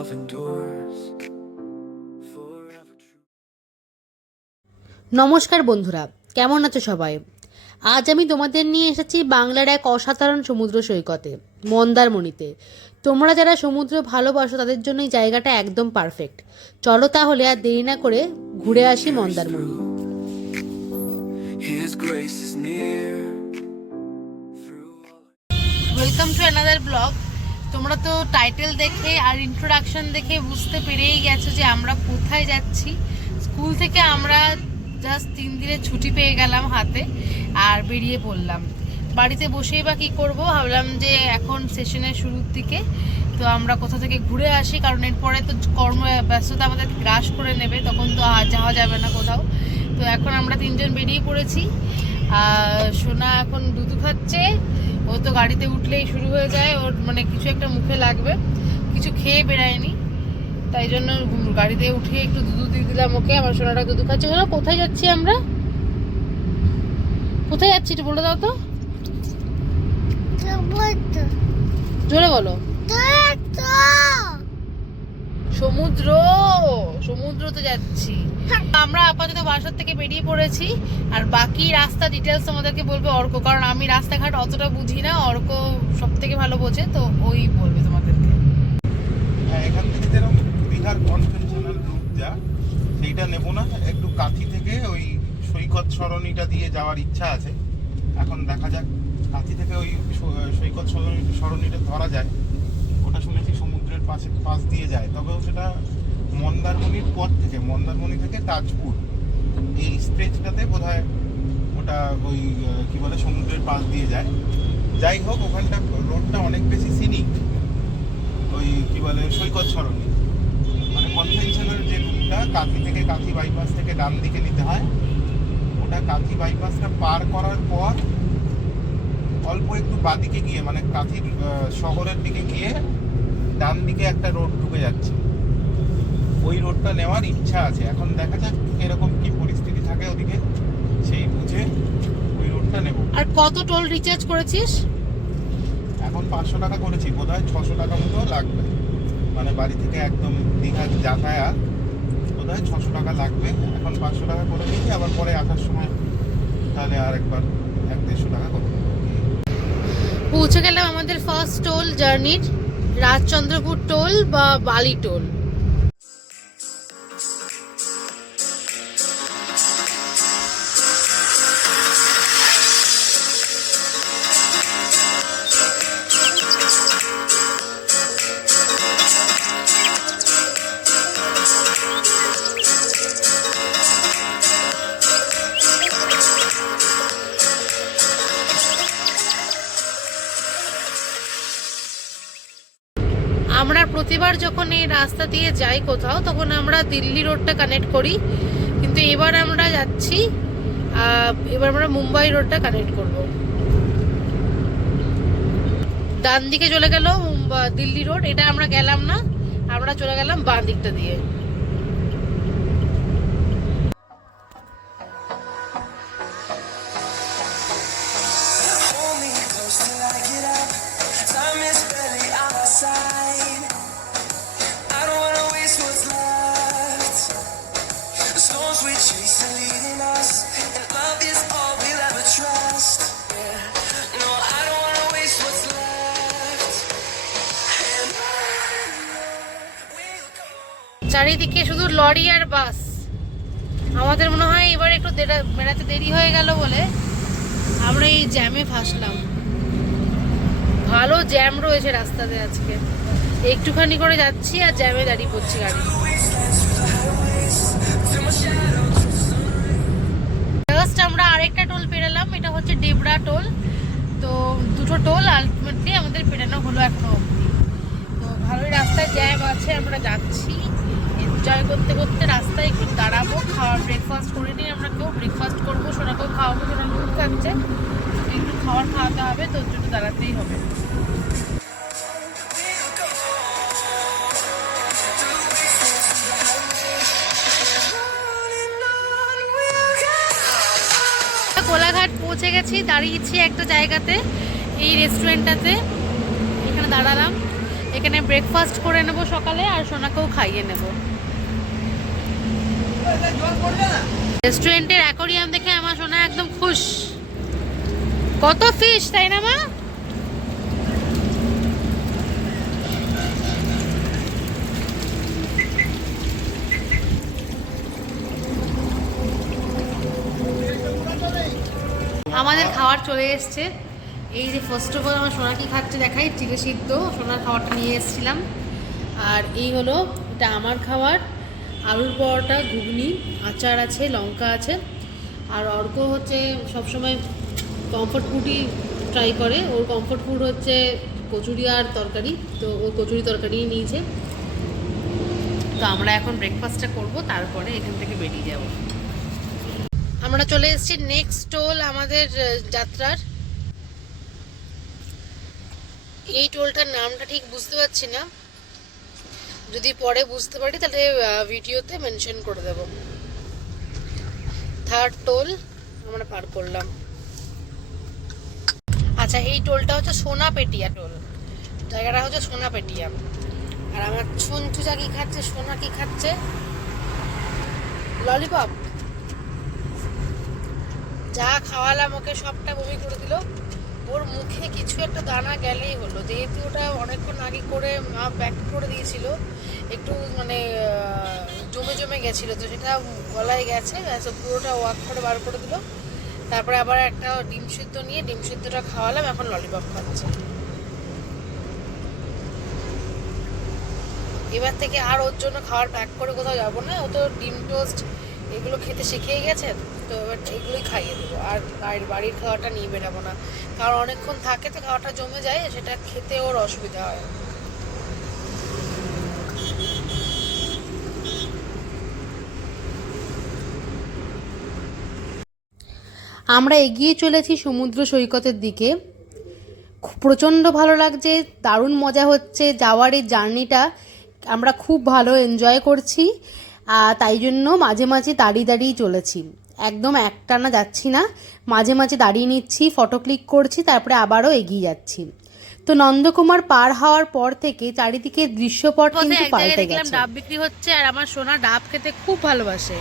love endures forever true. নমস্কার বন্ধুরা, কেমন আছো সবাই? আজ আমি তোমাদের নিয়ে এসেছি বাংলার এক অসাধারণ সমুদ্র সৈকতে, মন্দারমণিতে। তোমরা যারা সমুদ্র ভালোবাসো তাদের জন্য এই জায়গাটা একদম পারফেক্ট। চলো তাহলে আর দেরি না করে ঘুরে আসি Mandarmani. His grace is near through all. Welcome to another blog. তোমরা তো টাইটেল দেখে আর ইন্ট্রোডাকশন দেখে বুঝতে পেরেই গেছো যে আমরা কোথায় যাচ্ছি। স্কুল থেকে আমরা জাস্ট 3 দিনের ছুটি পেয়ে গেলাম হাতে আর বেরিয়ে পড়লাম। বাড়িতে বসেই বা কী করবো, ভাবলাম যে এখন সেশনের শুরুর দিকে তো আমরা কোথা থেকে ঘুরে আসি, কারণ এরপরে তো কর্ম ব্যস্ততা আমাদের গ্রাস করে নেবে, তখন তো আর যাওয়া যাবে না কোথাও। তো এখন আমরা 3 জন বেরিয়ে পড়েছি। সোনা এখন দুধ খাচ্ছে, ও তো গাড়িতে উঠলেই শুরু হয়ে যায়, ওর মানে কিছু একটা মুখে লাগবে, কিছু খেয়ে বেড়ায়নি, তাই জন্য গাড়িতে উঠে একটু দুধ দিয়ে দিলাম ওকে। আমার সোনাটা দুধ খাচ্ছে। কোথায় যাচ্ছি আমরা? কোথায় যাচ্ছি একটু বলে দাও তো, জোরে বলো। সমুদ্র, সমুদ্রতে যাচ্ছি আমরা। আপাতত বাসার থেকে বেরিয়ে পড়েছি, আর বাকি রাস্তা ডিটেলস আমাদেরকে বলবে অর্ক, কারণ আমি রাস্তাঘাট অতটা বুঝি না, অর্ক সব থেকে ভালো বোঝে, তো ওই বলবে তোমাদেরকে। এখান থেকে যেরকম দীঘার কনভেনশনাল রুট যা, সেইটা নেব না, একটু কাঁথি থেকে ওই সৈকত সরণিটা দিয়ে যাওয়ার ইচ্ছা আছে। এখন দেখা যাক, কাঁথি থেকে ওই সৈকত সরণিটা ধরা যায়, ওটা শুনেছি সমুদ্রের পাশ দিয়ে যায়, তবেও সেটা মন্দারমণির পথ থেকে, মন্দারমণি থেকে তাজপুর এই স্ট্রেচটাতে বোধহয় ওটা ওই কি বলে সমুদ্রের পাশ দিয়ে যায়। যাই হোক, ওখানটা রোডটা অনেক বেশি সিনিক, ওই কি বলে সৈকত সরণি, মানে কনভেনশনাল যে রুটটা কাঁথি থেকে, কাঁথি বাইপাস থেকে ডান দিকে নিতে হয়, ওটা কাঁথি বাইপাসটা পার করার পর অল্প একটু বাঁদিকে গিয়ে, মানে কাঁথির শহরের দিকে গিয়ে ডান দিকে একটা রোড ঢুকে যাচ্ছে, ওই রোডটা নেওয়ার ইচ্ছা আছে। এখন দেখা যাক এরকম কি পরিস্থিতি থাকে ওদিকে, সেই বুঝে ওই রোডটা নেব। আর কত টোল রিচার্জ করেছিস? এখন 500 টাকা করেছি, বোধহয় 600 টাকা মতো লাগবে, মানে বাড়ি থেকে একদম দীঘা যাতায়াত বোধহয় 600 টাকা লাগবে। এখন 500 টাকা করে দিয়েছি, আবার পরে আসার সময় তাহলে আর একবার 150 টাকা করে দেবো। পৌঁছে গেলাম আমাদের ফার্স্ট টোল জার্নির, রাজচন্দ্রপুর টোল বা বালি টোল। আমরা প্রতিবার যখন এই রাস্তা দিয়ে যাই কোথাও, তখন আমরা দিল্লি রোডটা কানেক্ট করি, কিন্তু এবার আমরা যাচ্ছি, এবার আমরা মুম্বাই রোডটা কানেক্ট করব। ডান দিকে চলে গেল দিল্লি রোড, এটা আমরা গেলাম না, আমরা চলে গেলাম বাঁ দিকটা দিয়ে। Hold me close till I get up. Time is barely on our side. I don't wanna waste what's left. The storms we chase are leading us, and love is all we'll ever trust. Yeah. No, I don't wanna waste what's left. And on we'll go. চারিদিকে শুধু lorry আর বাস। আমাদের মনে হয় এবার একটু বেড়াতে দেরি হয়ে গেল বলে আমরা এই জ্যামে ফাঁসলাম। ভালো জ্যাম রয়েছে রাস্তাতে আজকে, একটুখানি করে যাচ্ছি আর জ্যামে দাঁড়িয়ে পড়ছি গাড়ি। জাস্ট আমরা আরেকটা টোল পেরালাম, এটা হচ্ছে ডেবরা টোল। তো দুটো টোল আলটিমেটলি আমাদের পেরানো হলো এখনো অবধি। তো ভালোই রাস্তায় জ্যাম আছে, আমরা যাচ্ছি এনজয় করতে করতে। রাস্তায় একটু দাঁড়াবো, ব্রেকফাস্ট করে নিই, আমরা কেউ ব্রেকফাস্ট করবো, সোনাকেও খাওয়াবো, সোনা দুধ খাচ্ছে, একটু খাওয়াতে হবে, তো একটু দাঁড়াতেই হবে। কোলাঘাট পৌঁছে গেছি, দাঁড়িয়েছি একটা জায়গাতে, এই রেস্টুরেন্টটাতে, এখানে দাঁড়ালাম। এখানে ব্রেকফাস্ট করে নেব সকালে, আর সোনাকেও খাইয়ে নেব। রেস্টুরেন্টের অ্যাকোরিয়াম দেখে আমার সোনা একদম খুশ। কত ফিশ, তাই না মা? আমাদের খাবার চলে এসছে। এই যে ফার্স্ট অফ অল আমার সোনা কি খাচ্ছে দেখাই, চিড়ে সিদ্ধ সোনার খাবারটা নিয়ে এসেছিলাম। আর এই হলো এটা আমার খাবার, আলুর পরোটা, ঘুগনি, আচার আছে, লঙ্কা আছে। আর অর্ক হচ্ছে সবসময় কমফর্ট ফুডই ট্রাই করে, ওর কমফর্ট ফুড হচ্ছে কচুরি আর তরকারি, তো ও কচুরি তরকারিই নিয়েছে। তো আমরা এখন ব্রেকফাস্টটা করব, তারপরে এখান থেকে বেরিয়ে যাব। আমরা চলে এসেছি নেক্সট টোল আমাদের যাত্রার। এই টোলটার নামটা ঠিক বুঝতে পারছি না, যদি পরে বুঝতে পারি তাহলে ভিডিওতে মেনশন করে দেব। থার্ড টোল আমরা পার করলাম। আচ্ছা, এই টোলটা হচ্ছে সোনাপেটিয়া টোল, জায়গাটা হচ্ছে সোনাপেটিয়া। আর আমার ছুনচুচা কি খাচ্ছে, সোনা কি খাচ্ছে? ললিপপ। যা খাওয়ালাম ওকে সবটা বমি করে দিল। ওর মুখে কিছু একটা দানা গেলেই হলো, যেহেতু ওটা অনেকক্ষণ আগে করে মা প্যাক করে দিয়েছিল, একটু মানে জমে জমে গেছিলো, তো সেটা গলায় গেছে, পুরোটা ওয়াক করে বার করে দিল। তারপরে আবার একটা ডিম সিদ্ধ নিয়ে ডিম সিদ্ধটা খাওয়ালাম, এখন ললিপপ খাচ্ছে। এবার থেকে আর ওর জন্য খাবার প্যাক করে কোথাও যাবো না, ও তো ডিম টোস্ট এগুলো খেতে শিখেই গেছে, তো এবার এগুলোই খাইয়ে দেবো। আর বাড়ির খাওয়াটা নিয়ে বেরাবো না, কারণ অনেকক্ষণ থাকে তো খাওয়াটা জমে যায়, সেটা খেতে ওর অসুবিধা হয়। আমরা এগিয়ে চলেছি সমুদ্র সৈকতের দিকে। প্রচণ্ড ভালো লাগছে, দারুণ মজা হচ্ছে, যাওয়ার এই জার্নিটা আমরা খুব ভালো এনজয় করছি। তাই জন্য মাঝে মাঝে দাঁড়িয়ে দাঁড়িয়ে চলেছি, একদম একটানা যাচ্ছি না, মাঝে মাঝে দাঁড়িয়ে নিচ্ছি, ফটো ক্লিক করছি, তারপরে আবারও এগিয়ে যাচ্ছি। তো নন্দকুমার পার হওয়ার পর থেকে চারিদিকে দৃশ্যপট কিন্তু পাল্টে গেছে। ডাব বিক্রি হচ্ছে, আর আমার সোনা ডাব খেতে খুব ভালোবাসে,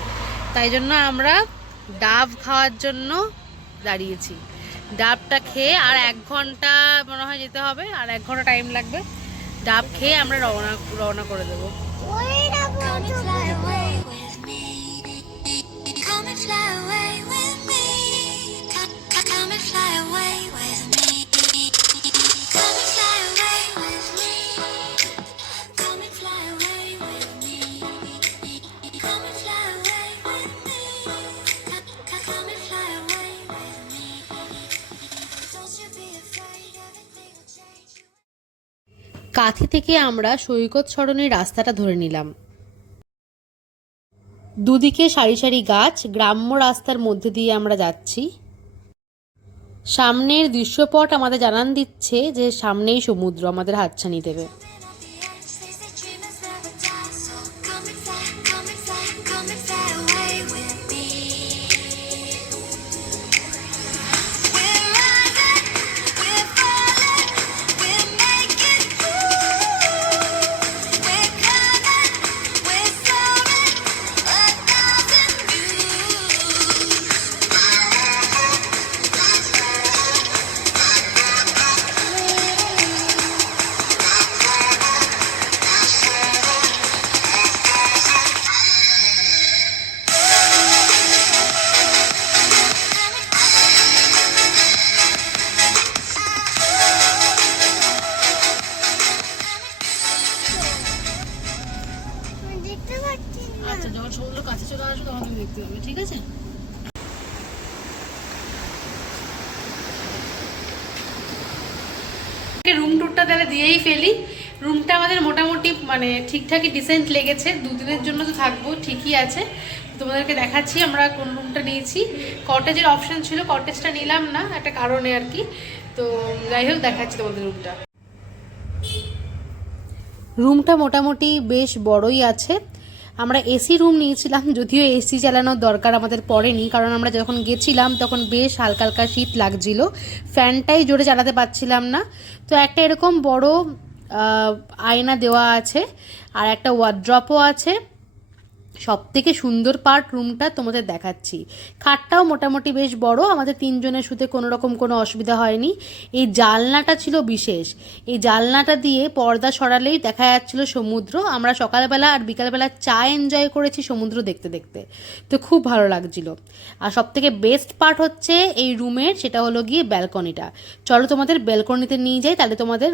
তাই জন্য আমরা ডাব খাওয়ার জন্য দাঁড়িয়েছি। ডাবটা খেয়ে আর 1 ঘন্টা মনে হয় যেতে হবে, আর 1 ঘন্টা টাইম লাগবে। ডাব খেয়ে আমরা রওনা করে দেবো। কাঁথি থেকে আমরা সৈকত সরণির রাস্তাটা ধরে নিলাম। দুদিকে সারি সারি গাছ, গ্রাম্য রাস্তার মধ্যে দিয়ে আমরা যাচ্ছি। সামনের দৃশ্যপট আমাদের জানান দিচ্ছে যে সামনেই সমুদ্র আমাদের হাতছানি দেবে। আচ্ছা, যখন সমুদ্র কাছে চলে আসবে তখন তুমি দেখতে পাবে, ঠিক আছে? রুম টুরটা তাহলে দিয়েই ফেলি। রুমটা আমাদের মোটামুটি মানে ঠিকঠাকই ডিসেন্ট লেগেছে, 2 দিনের জন্য তো থাকবো, ঠিকই আছে। তোমাদেরকে দেখাচ্ছি আমরা কোন রুমটা নিয়েছি। কটেজের অপশন ছিল, কটেজটা নিলাম না একটা কারণে আর কি। তো যাই হোক, দেখাচ্ছি তোমাদের রুমটা। রুমটা মোটামুটি বেশ বড়ই আছে। আমরা এসি রুম নিয়েছিলাম, যদিও এসি চালানোর দরকার আমাদের পড়েনি, কারণ আমরা যখন গেছিলাম তখন বেশ হালকা হালকা শীত লাগছিল, ফ্যানটাই জোরে চালাতে পারছিলাম না। তো একটা এরকম বড় আয়না দেওয়া আছে আর একটা ওয়ার্ড্রপও আছে। সব থেকে সুন্দর পার্ট রুমটা তোমাদের দেখাচ্ছি। খাটটাও মোটামুটি বেশ বড়, আমাদের 3 জনের শুতে কোনো রকম কোনো অসুবিধা হয়নি। এই জানলাটা ছিল বিশেষ, এই জানলাটা দিয়ে পর্দা সরালেই দেখা যাচ্ছিল সমুদ্র। আমরা সকালবেলা আর বিকালবেলা চা এনজয় করেছি সমুদ্র দেখতে দেখতে, তো খুব ভালো লাগছিল। আর সব থেকে বেস্ট পার্ট হচ্ছে এই রুমের, সেটা হলো গিয়ে ব্যালকনিটা। চলো তোমাদের ব্যালকনিতে নিয়ে যাই, তাহলে তোমাদের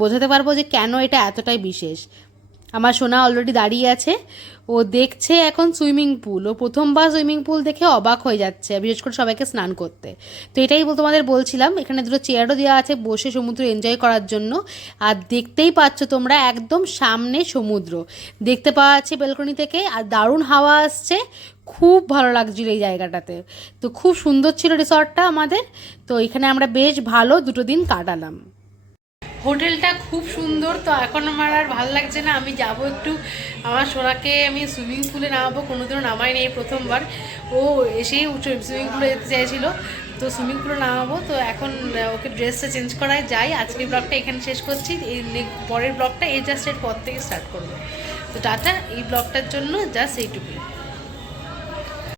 বোঝাতে পারবো যে কেন এটা এতটাই বিশেষ। আমার সোনা অলরেডি দাঁড়িয়ে আছে, ও দেখছে এখন সুইমিং পুল। ও প্রথমবার সুইমিং পুল দেখে অবাক হয়ে যাচ্ছে, বিশেষ করে সবাইকে স্নান করতে। তো এটাই তোমাদের বলছিলাম, এখানে 2টো চেয়ারও দেওয়া আছে বসে সমুদ্র এনজয় করার জন্য। আর দেখতেই পাচ্ছ তোমরা একদম সামনে সমুদ্র দেখতে পাওয়া যাচ্ছে ব্যালকনি থেকে, আর দারুণ হাওয়া আসছে। খুব ভালো লাগছিল এই জায়গাটাতে। তো খুব সুন্দর ছিল রিসর্টটা আমাদের। তো এখানে আমরা বেশ ভালো 2টো দিন কাটালাম। হোটেলটা খুব সুন্দর। তো এখন আমার আর ভালো লাগছে না, আমি যাব একটু আমার সোনাকে আমি সুইমিং পুলে নামাবো। কোনোদিনও নামাইনি, এই প্রথমবার ও এসেই সুইমিং পুলে যেতে চাইছিলো, তো সুইমিং পুলে নামাবো। তো এখন ওকে ড্রেসটা চেঞ্জ করায় যাই। আজকের ব্লগটা এখানে শেষ করছি, এই পরের ব্লগটা এই জাস্ট এর পর থেকে স্টার্ট করবো। তো টাটা, এই ব্লগটার জন্য জাস্ট এইটুকুই।